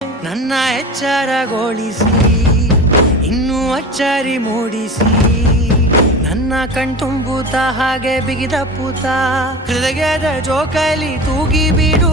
ನನ್ನ ಎಚ್ಚರಗೊಳಿಸಿ ಇನ್ನೂ ಅಚ್ಚರಿ ಮೂಡಿಸಿ ನನ್ನ ಕಣ್ತುಂಬುತ್ತ ಹಾಗೆ ಬಿಗಿದ ಪೂತ ಹೃದಯದ ಜೋಕಾಲಿ ತೂಗಿ ಬಿಡು